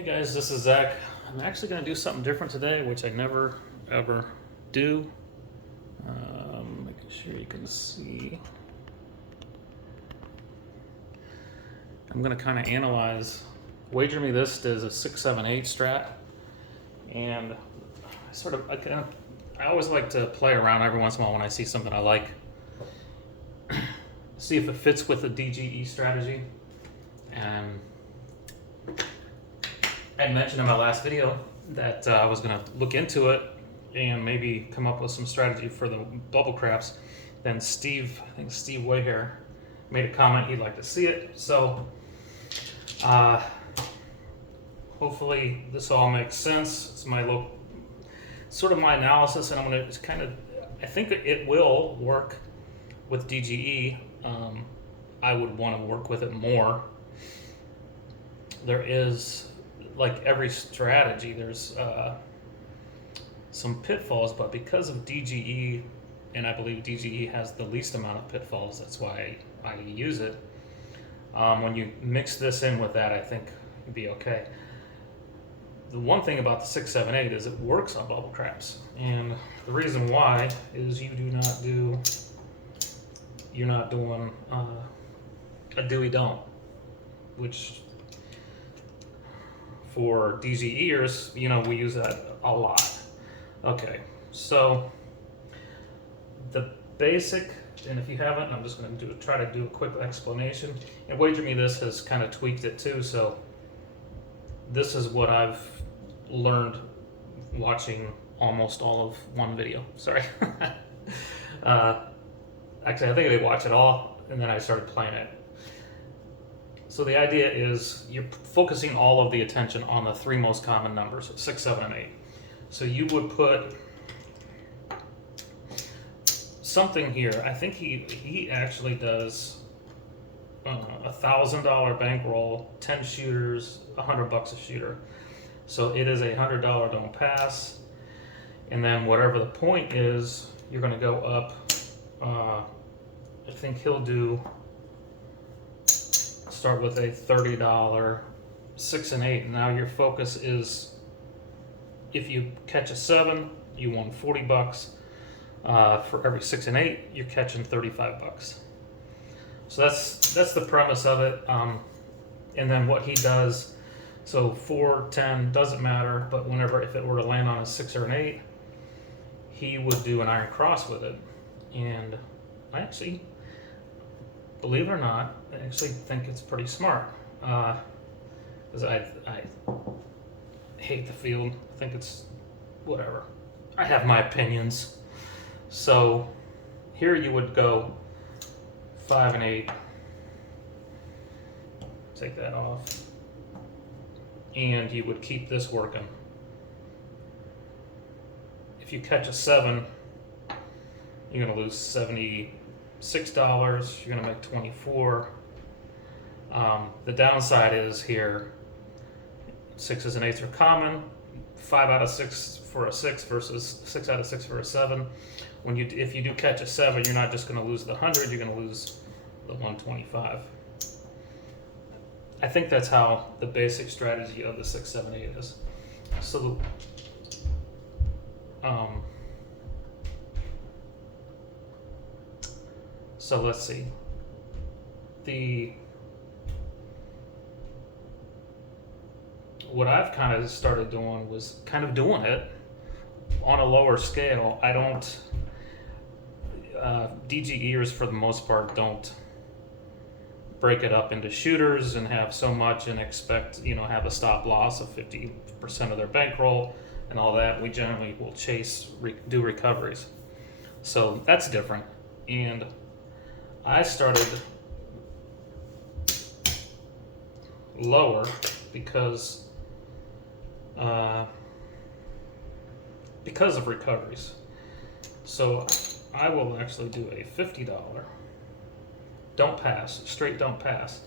Hey guys, this is Zach. I'm actually going to do something different today, which I never ever do. Making sure you can see. I'm going to kind of analyze. Wager Me This is a 678 strat, and I always like to play around every once in a while when I see something I like. See if it fits with the DGE strategy. And I mentioned in my last video that I was going to look into it and maybe come up with some strategy for the bubble craps. Then I think Steve Wayhair made a comment he'd like to see it. So hopefully this all makes sense. It's my sort of my analysis, and I'm going to I think it will work with DGE. I would want to work with it more. There is, like every strategy, there's some pitfalls, but because of DGE, and I believe DGE has the least amount of pitfalls, that's why I use it. When you mix this in with that, I think it'd be okay. The one thing about the 678 is it works on bubble craps, and the reason why is you're not doing a do-we-don't, which for DGEers, we use that a lot. Okay, so the basic, and if you haven't, I'm just going to try to do a quick explanation. And Wager Me This has kind of tweaked it too, so this is what I've learned watching almost all of one video. Sorry. Actually, I think I did watch it all, and then I started playing it. So the idea is you're focusing all of the attention on the three most common numbers, 6, 7, and 8. So you would put something here. I think he actually does $1,000 bankroll, 10 shooters, $100 a shooter. So it is $100 don't pass, and then whatever the point is, you're going to go up. I think he'll start with a $30 6 and 8. And now your focus is, if you catch a 7, you won $40. For every 6 and 8, you're catching $35. So that's the premise of it. And then what he does, so 4, 10 doesn't matter, but if it were to land on a 6 or an 8, he would do an iron cross with it. And I actually, believe it or not, I actually think it's pretty smart. Because I hate the field. I think it's whatever. I have my opinions. So here you would go 5 and 8. Take that off. And you would keep this working. If you catch a 7, you're going to lose $76. You're going to make $24. The downside is here, 6s and 8s are common. 5 out of 6 for a 6 versus 6 out of 6 for a 7. If you do catch a 7, you're not just going to lose the 100. You're going to lose the 125. I think that's how the basic strategy of the 6, 7, 8 is. So So let's see. What I've kind of started doing was kind of doing it on a lower scale. I don't, DGEers for the most part don't break it up into shooters and have so much and expect, have a stop loss of 50% of their bankroll and all that. We generally will do recoveries. So that's different. And I started lower because of recoveries. So I will actually do a $50 don't pass, straight don't pass.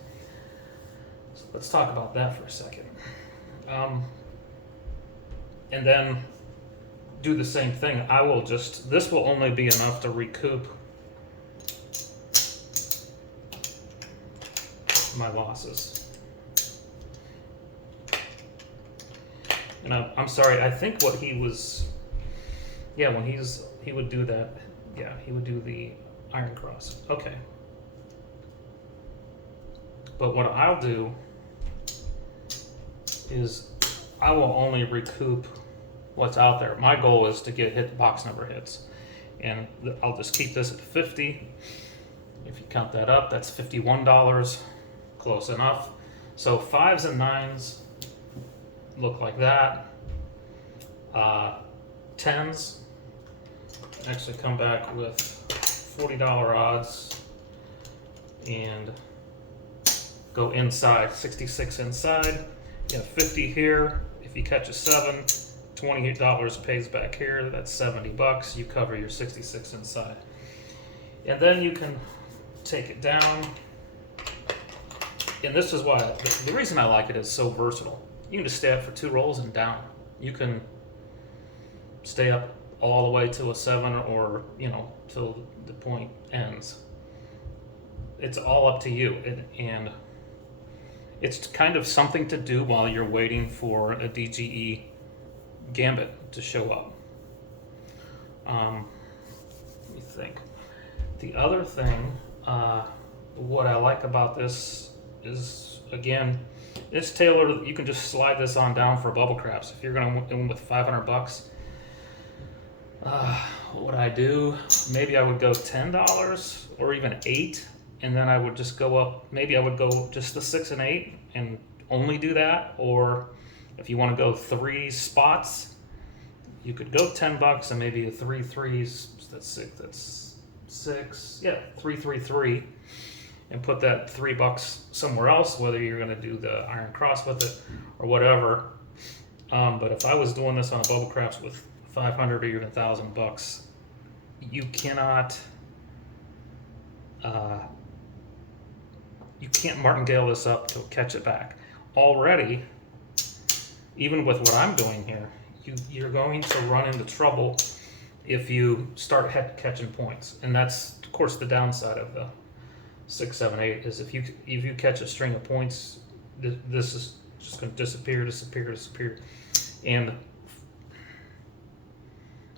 So let's talk about that for a second. And then do the same thing. This will only be enough to recoup my losses. No, I'm sorry. I think what he was, yeah, when he would do that. Yeah, he would do the iron cross. Okay. But what I'll do is I will only recoup what's out there. My goal is to get hit box number hits. And I'll just keep this at 50. If you count that up, that's $51. Close enough. So 5s and 9s look like that. 10s actually come back with $40 odds and go inside, 66 inside. You have 50 here. If you catch a 7, $28 pays back here. That's $70. You cover your 66 inside. And then you can take it down. And this is why, the reason I like it is so versatile. You can just stay up for 2 rolls and down. You can stay up all the way to a 7 or, till the point ends. It's all up to you. And it's kind of something to do while you're waiting for a DGE gambit to show up. Let me think. The other thing, what I like about this is, again, it's tailored. You can just slide this on down for bubble craps. If you're going to win with $500, what I do, maybe I would go $10 or even $8, and then I would just go up. Maybe I would go just the 6 and 8 and only do that. Or if you want to go 3 spots, you could go $10 and maybe 3 threes. That's 6. That's 6. Yeah, 3 3 3, and put that $3 somewhere else. Whether you're going to do the iron cross with it or whatever. But if I was doing this on a bubble craps with 500 or even $1,000, you cannot. You can't martingale this up to catch it back. Already, even with what I'm doing here, you're going to run into trouble if you start catching points. And that's, of course, the downside of the 6, 7, 8 is if you catch a string of points, this is just going to disappear. And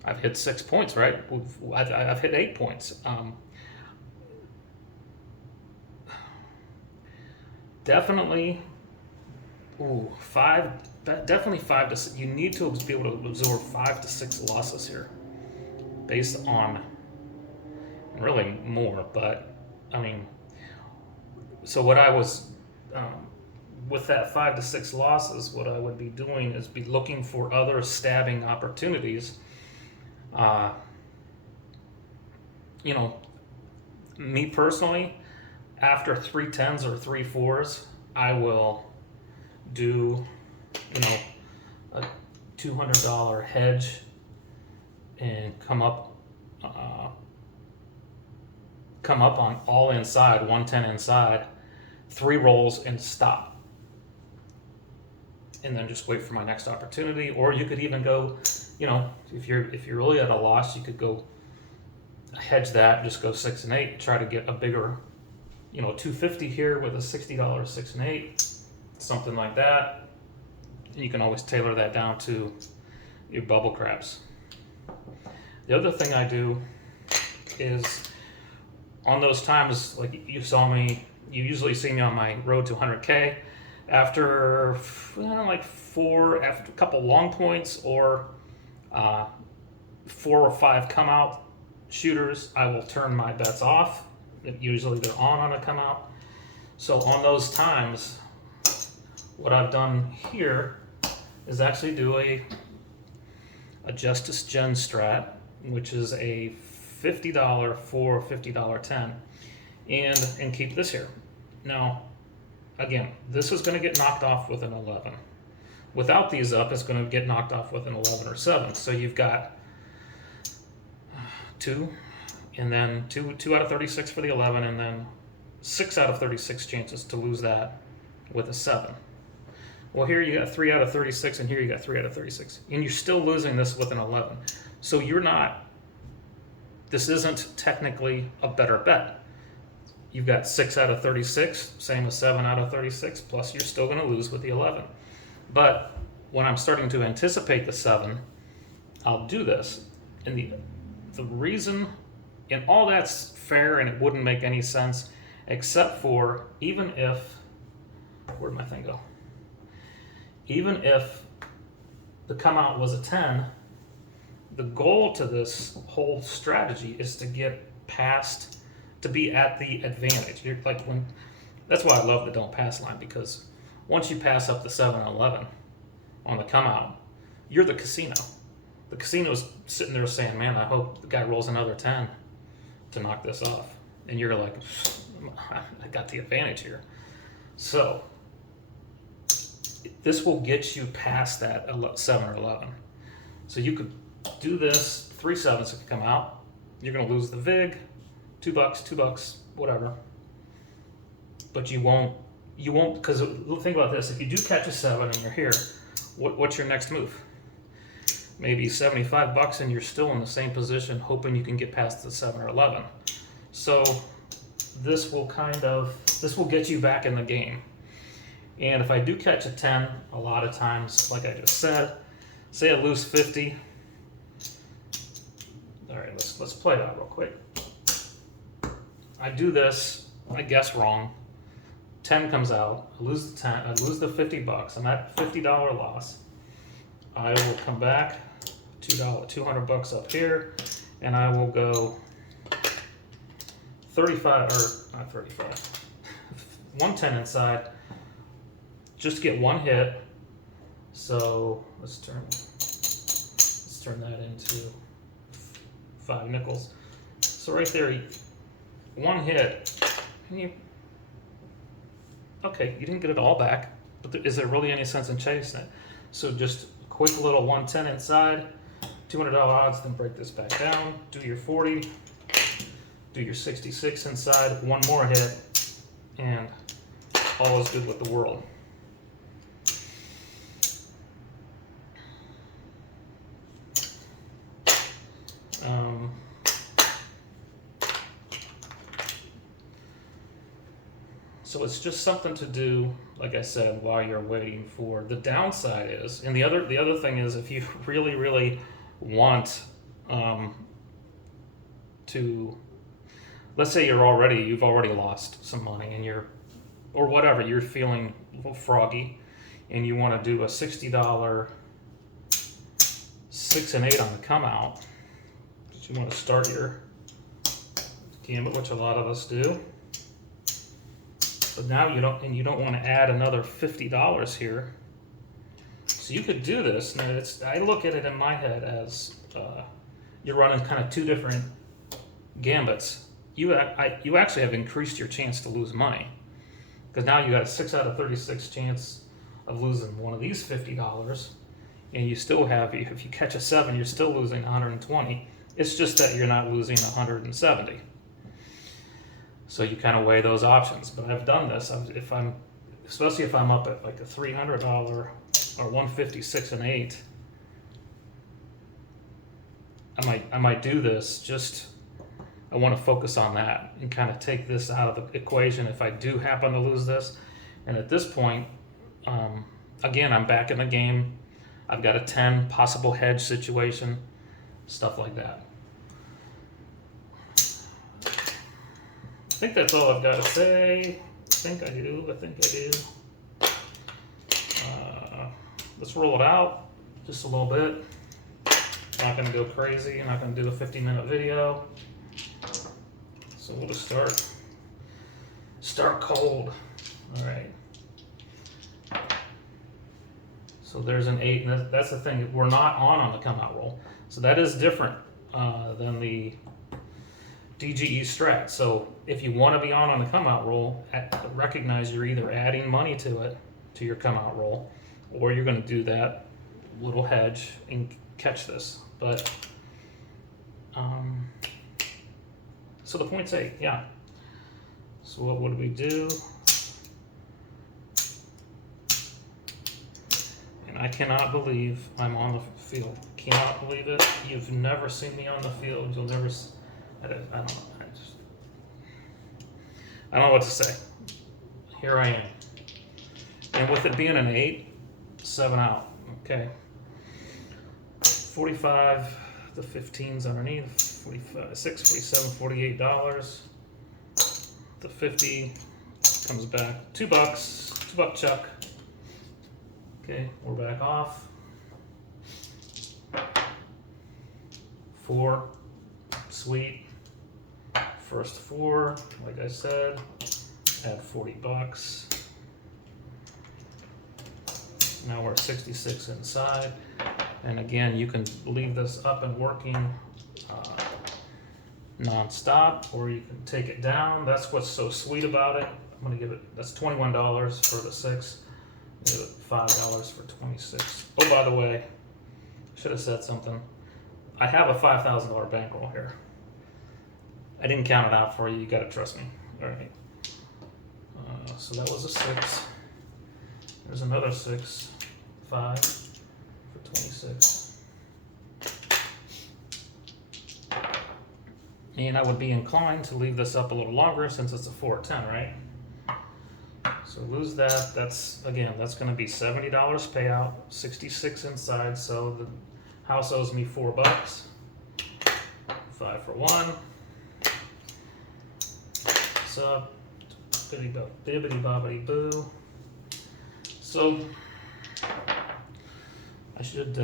I've hit 6 points, right? I've hit 8 points. Definitely, 5. Definitely 5 to 6. You need to be able to absorb 5 to 6 losses here, based on, really more. But I mean, so what I was with that 5 to 6 losses, what I would be doing is be looking for other stabbing opportunities. Me personally, after 3 10s or 3 4s, I will do, a $200 hedge and come up on all inside, 110 inside, 3 rolls and stop. And then just wait for my next opportunity. Or you could even go, if you're really at a loss, you could go hedge that, just go 6 and 8, try to get a bigger, $250 here with a $60 6 and 8, something like that. And you can always tailor that down to your bubble craps. The other thing I do is, on those times, like you usually see me on my road to 100K, after after a couple long points or 4 or 5 come out shooters, I will turn my bets off. Usually they're on a come out. So on those times, what I've done here is actually do a Justice Gen Strat, which is a $50 for $50 10, and keep this here. Now, again, this is going to get knocked off with an 11. Without these up, it's going to get knocked off with an 11 or 7. So you've got 2, and then 2 out of 36 for the 11, and then 6 out of 36 chances to lose that with a 7. Well, here you got 3 out of 36, and here you got 3 out of 36, and you're still losing this with an 11. So this isn't technically a better bet. You've got 6 out of 36, same as 7 out of 36, plus you're still going to lose with the 11. But when I'm starting to anticipate the 7, I'll do this. And the reason, and all that's fair and it wouldn't make any sense, except for even if, where'd my thing go? Even if the come out was a 10, the goal to this whole strategy is to get past, to be at the advantage. You're like that's why I love the don't pass line, because once you pass up the 7 and 11 on the come out, you're the casino. The casino's sitting there saying, man, I hope the guy rolls another 10 to knock this off. And you're like, I got the advantage here. So this will get you past that 7 or 11. So you could do this, 3 7s could come out. You're going to lose the VIG, $2, whatever. But you won't, because think about this. If you do catch a 7 and you're here, what's your next move? Maybe $75 and you're still in the same position, hoping you can get past the 7 or 11. So this will get you back in the game. And if I do catch a 10, a lot of times, like I just said, say I lose 50. All right, let's play it out real quick. I do this, I guess wrong. 10 comes out, I lose the 10, I lose the $50. I'm at $50 loss. I will come back, $200 up here, and I will go 35, or not 35, 110 inside, just to get one hit. So let's turn that into 5 nickels. So right there, one hit, and okay, you didn't get it all back, but is there really any sense in chasing it? So just a quick little 110 inside, $200 odds, then break this back down, do your 40, do your 66 inside, one more hit, and all is good with the world. So it's just something to do, like I said, while you're waiting for. The downside is, and the other thing is, if you really, really want to, let's say you've already lost some money and or whatever, you're feeling a little froggy, and you want to do a $60 6 and 8 on the come out. But you want to start your gambit, which a lot of us do. But now you don't want to add another $50 here. So you could do this. Now I look at it in my head as you're running kind of 2 different gambits. You actually have increased your chance to lose money, because now you got a 6 out of 36 chance of losing one of these $50, and you still have, if you catch a 7, you're still losing 120. It's just that you're not losing 170. So you kind of weigh those options. But I've done this. Especially if I'm up at like a $300 or 156 and 8, I might do this. Just I want to focus on that and kind of take this out of the equation if I do happen to lose this. And at this point, again, I'm back in the game. I've got a 10 possible hedge situation, stuff like that. I think that's all I've got to say. I think I do. Let's roll it out just a little bit. Not going to go crazy. I'm not going to do a 50-minute video. So we'll just start cold. All right. So there's an 8, and that's the thing. We're not on the come out roll. So that is different than the DGE Strat. So if you want to be on the come out roll, recognize you're either adding money to your come out roll, or you're going to do that little hedge and catch this. But so the point's 8, yeah. So what would we do? And I cannot believe I'm on the field. Cannot believe it. You've never seen me on the field. You'll never. I don't know. I don't know what to say. Here I am. And with it being an 8, 7 out. Okay. 45, the 15's underneath, 46, 47, $48. The 50 comes back, $2, $2 chuck. Okay, we're back off. 4, sweet. First 4, like I said, add $40. Now we're at 66 inside. And again, you can leave this up and working non-stop, or you can take it down. That's what's so sweet about it. I'm gonna give it, that's $21 for the 6. Give it $5 for 26. Oh, by the way, should have said something. I have a $5,000 bankroll here. I didn't count it out for you. You gotta trust me. All right. So that was a 6. There's another 6. 5 for 26. And I would be inclined to leave this up a little longer since it's a 410, right? So lose that. That's, again, that's going to be $70 payout, 66 inside. So the house owes me $4. 5 for 1. Sub, bibbity bobbity boo. So I should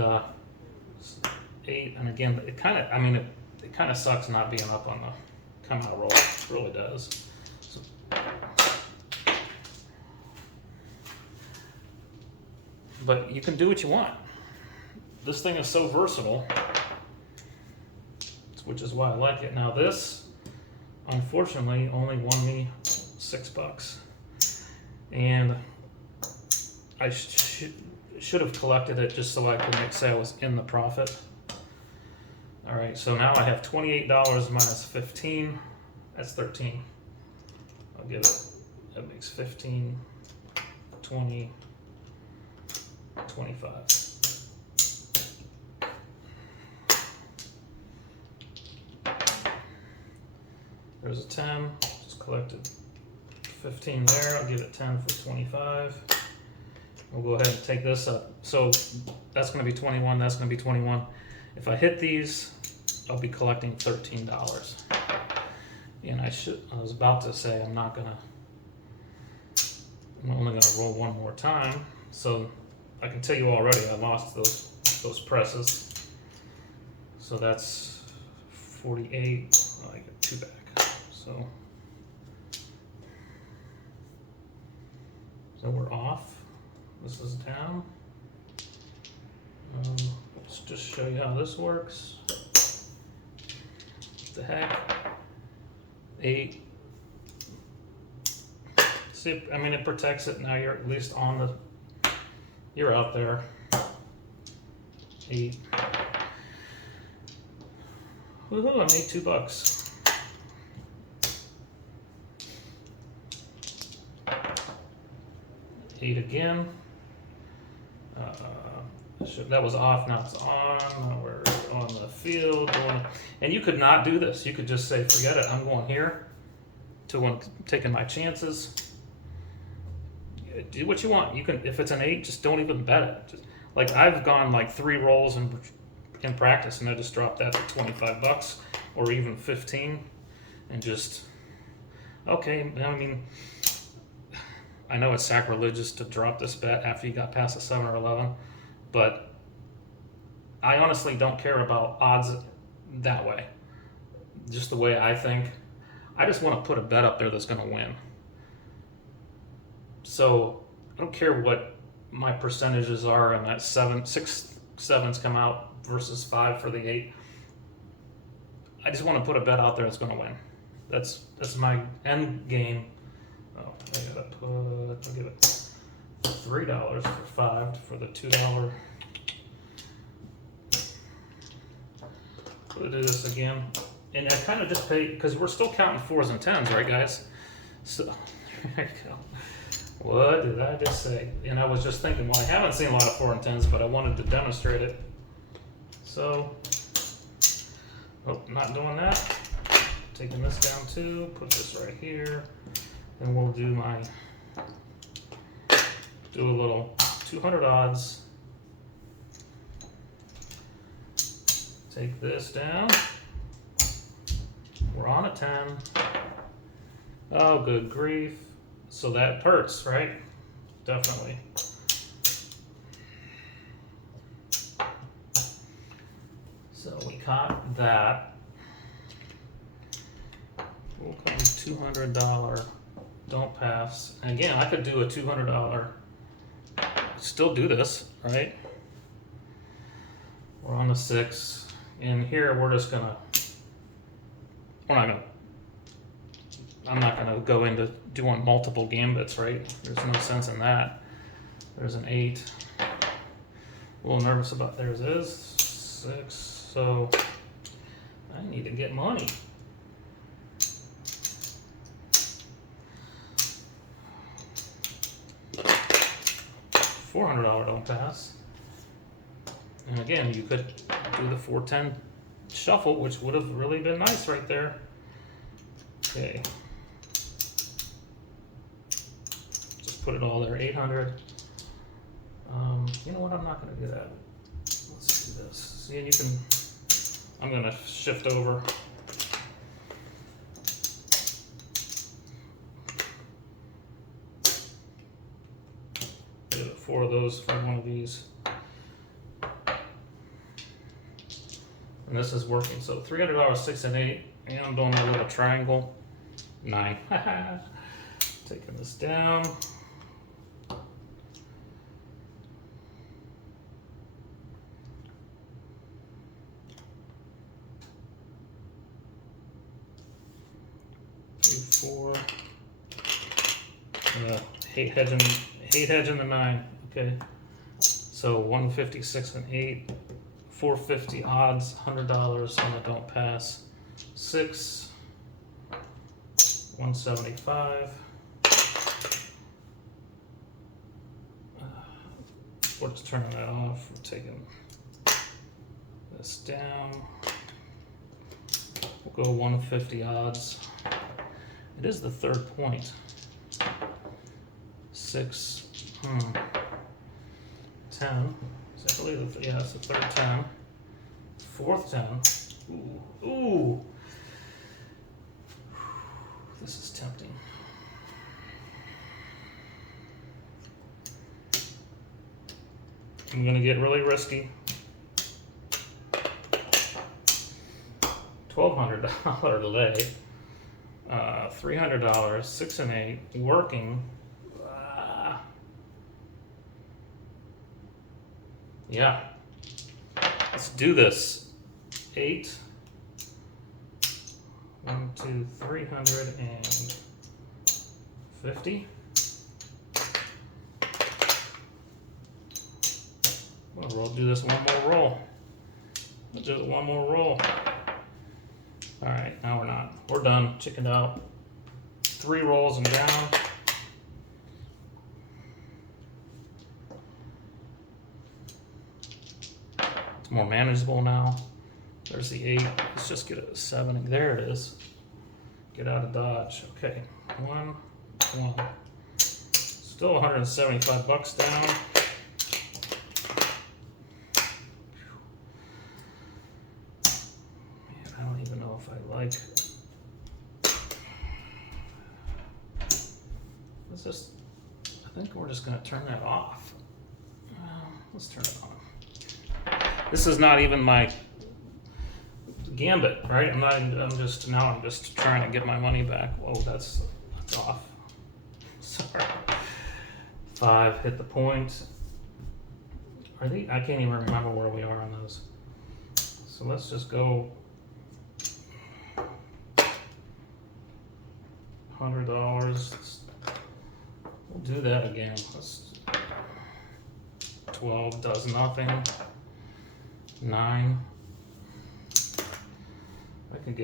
8, and again, it kind of, I mean, it kind of sucks not being up on the come out roll. It really does. So, but you can do what you want. This thing is so versatile, which is why I like it. Now this, unfortunately, only won me $6, and I should have collected it just so I could say I was in the profit. All right, so now I have $28 minus 15. That's 13. I'll give it, that makes 15, 20, 25. There's a 10, just collected 15 there. I'll give it 10 for 25. We'll go ahead and take this up. So that's going to be 21, that's going to be 21. If I hit these, I'll be collecting $13. And I was about to say I'm only gonna roll one more time. So I can tell you already I lost those presses. So that's 48, I get 2 back. So we're off. This is down. Let's just show you how this works. What the heck? 8. See, I mean, it protects it. Now you're at least on the, you're out there. 8. Woohoo, I made $2. $8 again. That was off, now it's on. Now we're on the field. And you could not do this. You could just say, forget it, I'm going here to when taking my chances. Do what you want. You can, if it's an 8, just don't even bet it. Just, like I've gone like 3 rolls in practice and I just dropped that to $25 or even 15 and just, okay, I mean, I know it's sacrilegious to drop this bet after you got past a 7 or 11, but I honestly don't care about odds that way. Just the way I think. I just want to put a bet up there that's going to win. So I don't care what my percentages are and that 6 7s come out versus 5 for the 8. I just want to put a bet out there that's going to win. That's my end game. Oh, I gotta I'll give it $3 for 5 for the $2. We'll do this again. And I kind of just pay, because we're still counting 4s and 10s, right guys? So, there you go. What did I just say? And I was just thinking, well, I haven't seen a lot of 4 and 10s, but I wanted to demonstrate it. So, oh, not doing that. Taking this down too, put this right here. And we'll do a little 200 odds Take this down. We're on a 10. Oh, good grief. So that hurts, right? Definitely. So we caught that. We'll come $200. Don't pass. And again, I could do a $200. Still do this, right? We're on the 6. And here we're just gonna. I'm not gonna go into doing multiple gambits, right? There's no sense in that. There's an 8. A little nervous about there's is 6. So I need to get money. $400 don't pass. And again, you could do the 410 shuffle, which would have really been nice right there. Okay. Just put it all there, 800. You know what? I'm not going to do that. Let's do this. See, and you can. I'm going to shift over. Get 4 of those for one of these. And this is working. So $300, 6 and 8. And I'm doing a little triangle. 9. Taking this down. Four. Hate hedging the 9. Okay. So 156 and 8. 450 odds, $100 on the don't pass. 6. 175. We're just turning that off. We're taking this down. We'll go 150 odds. It is the third point. 6, 10. I believe, yeah, it's the third 10. Fourth 10. Ooh. This is tempting. I'm gonna get really risky. $1,200 lay. $300, 6 and 8, working. Yeah. Let's do this. 8. 1, 2, 350. We'll do this one more roll. Let's do it one more roll. All right, now we're not. We're done. Chickened out. 3 rolls and down. It's more manageable now. There's the 8. Let's just get a 7. There it is. Get out of Dodge. Okay. 1. Still $175 down. Man, I don't even know if I like. Let's just. I think we're just going to turn that off. Let's turn it on. This is not even my gambit, right? I'm just trying to get my money back. Oh, that's off. Sorry. 5 hit the point. Are they? I can't even remember where we are on those. So let's just go $100. We'll do that again. 12 does nothing. 9. I could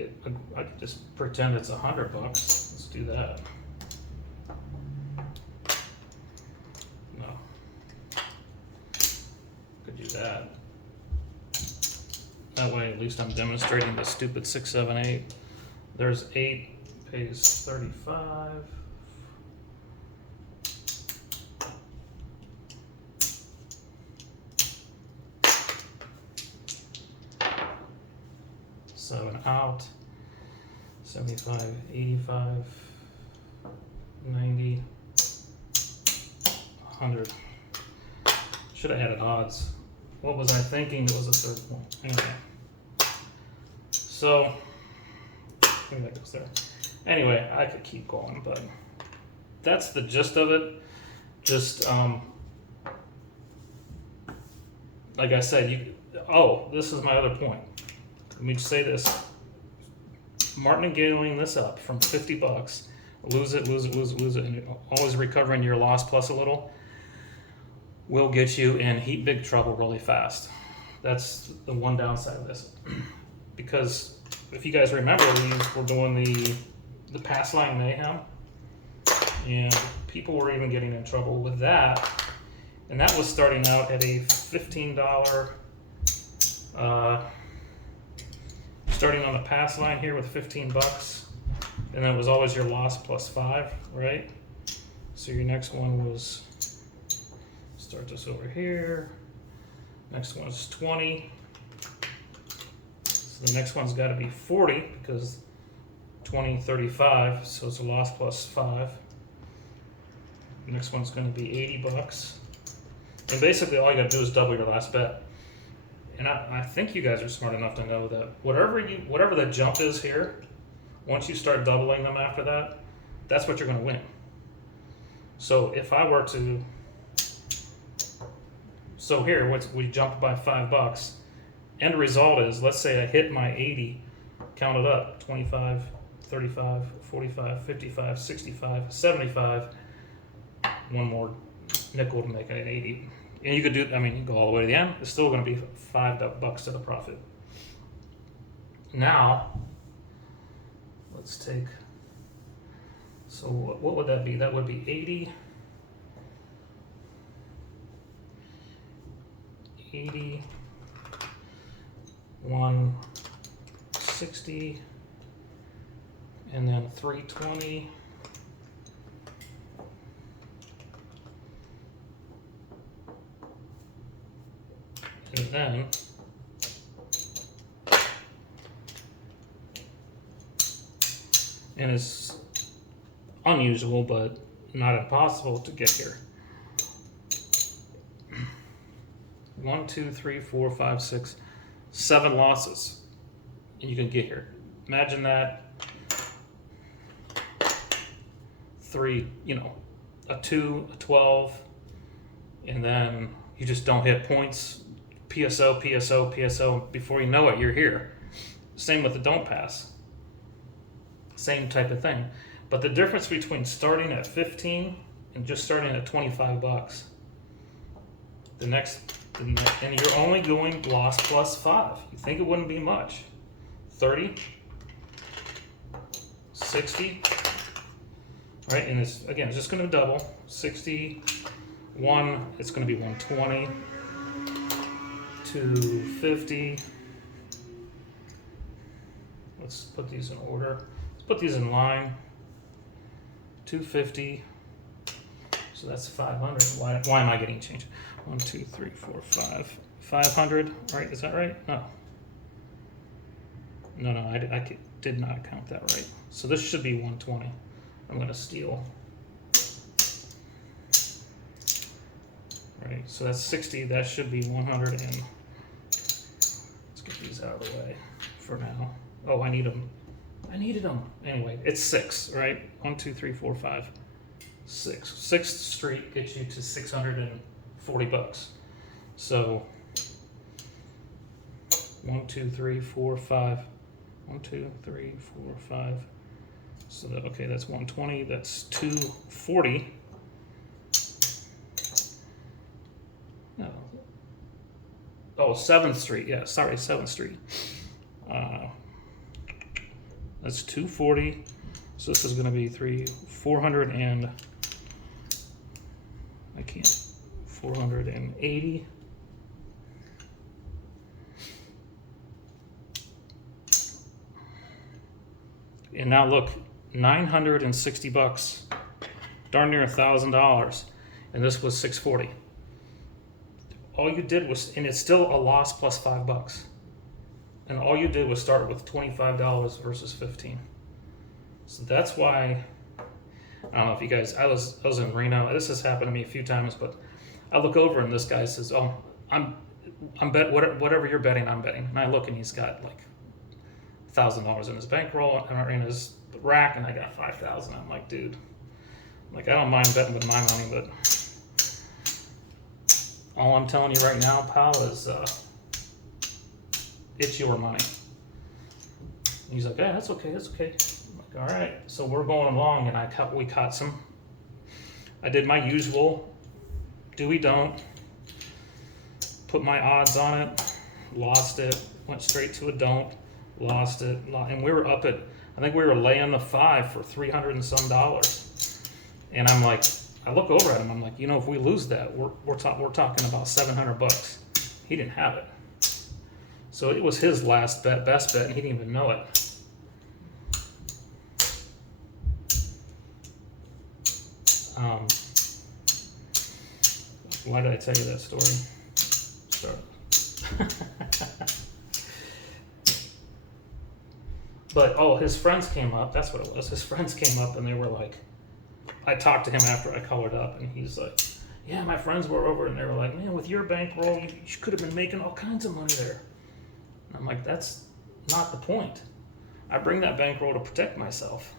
just pretend it's $100. Let's do that. No. Could do that. That way at least I'm demonstrating the stupid 6, 7, 8. There's 8, pays 35. 7 out, 75, 85, 90, 100. Should have added odds. What was I thinking? It was a third one. Anyway. So, maybe that goes there. Anyway, I could keep going, but that's the gist of it. Just, like I said, this is my other point. Let me just say this. Martingaling this up from 50 bucks, lose it, and always recovering your loss plus a little, will get you in heap big trouble really fast. That's the one downside of this. Because if you guys remember, we were doing the pass line mayhem, and people were even getting in trouble with that. And that was starting out at a $15, starting on the pass line here with 15 bucks. And then it was always your loss plus 5, right? So your next one was, start this over here. Next one's 20. So the next one's got to be 40 because 20, 35. So it's a loss plus 5. The next one's going to be 80 bucks. And basically all you got to do is double your last bet. And I think you guys are smart enough to know that whatever the jump is here, once you start doubling them after that, that's what you're going to win. So if I were to, so here we jumped by 5 bucks. End result is, let's say I hit my 80, count it up, 25, 35, 45, 55, 65, 75, one more nickel to make it an 80. And you could do, you can go all the way to the end. It's still going to be 5 bucks to the profit. Now, let's take, so what would that be? That would be 80, 80, 160, and then 320. And then and it's unusual but not impossible to get here. 1, 2, 3, 4, 5, 6, 7 losses, and you can get here. Imagine that. 3, a 2, a 12, and then you just don't hit points. PSO, PSO, PSO. Before you know it, you're here. Same with the don't pass. Same type of thing. But the difference between starting at 15 and just starting at 25 bucks, and you're only going loss plus 5. You think it wouldn't be much. 30, 60, right? And it's just going to double. 61, it's going to be 120. 250. Let's put these in order. Let's put these in line. 250. So that's 500. Why am I getting changed? 1, 2, 3, 4, 5. 500. Right? Is that right? No. No. I did not count that right. So this should be 120. I'm going to steal. Right. So that's 60. That should be 100 and. These out of the way for now. Oh, I need them. I needed them. Anyway, it's 6, right? 1, 2, 3, 4, 5, 6. 6th Street gets you to 640 bucks. So 1, 2, 3, 4, 5. 1, 2, 3, 4, 5. So that's 120. That's 240. No. Oh, 7th Street. Yeah, sorry, 7th Street. That's 240. So this is going to be 400 and 480. And now look, 960 bucks, darn near $1,000, and this was 640. All you did was, and it's still a loss plus 5 bucks. and all you did was start with $25 versus 15. So that's why, I don't know if you guys, I was in Reno. This has happened to me a few times, but I look over and this guy says, "Oh, I'm bet whatever you're betting, I'm betting." And I look and he's got like $1,000 in his bankroll or in his rack, and I got 5,000. I'm like, dude, like I don't mind betting with my money, but all I'm telling you right now, pal, is it's your money. And he's like, "Yeah, that's okay, that's okay." I'm like, all right. So we're going along, and we caught some. I did my usual, do we don't, put my odds on it, lost it, went straight to a don't, lost it, and we were up at, I think we were laying the 5 for $300 and some. And I'm like, I look over at him, I'm like, if we lose that, we're talking about $700. He didn't have it. So it was his best bet, and he didn't even know it. Why did I tell you that story? But his friends came up. That's what it was. His friends came up and they were like, I talked to him after I colored up, and he's like, "Yeah, my friends were over," and they were like, "Man, with your bankroll, you could have been making all kinds of money there." And I'm like, that's not the point. I bring that bankroll to protect myself.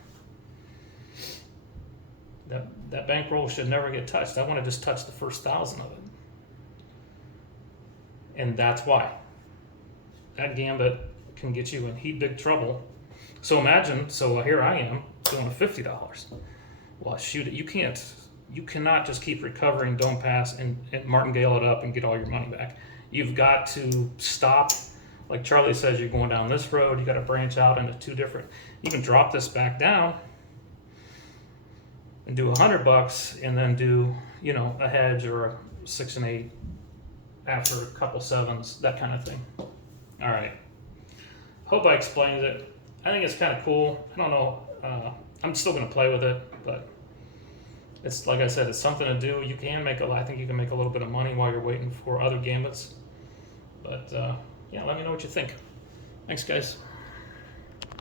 That bankroll should never get touched. I want to just touch the first 1,000 of it. And that's why. That gambit can get you in big trouble. So imagine, here I am doing $50. Well, shoot it, you cannot just keep recovering, don't pass, and martingale it up and get all your money back. You've got to stop. Like Charlie says, you're going down this road, you got to branch out into two different, you can drop this back down and do $100 and then do, a hedge or a 6 and 8 after a couple 7s, that kind of thing. All right. Hope I explained it. I think it's kind of cool. I don't know. I'm still going to play with it, but it's like I said, it's something to do. You can I think you can make a little bit of money while you're waiting for other gambits. But yeah, let me know what you think. Thanks, guys.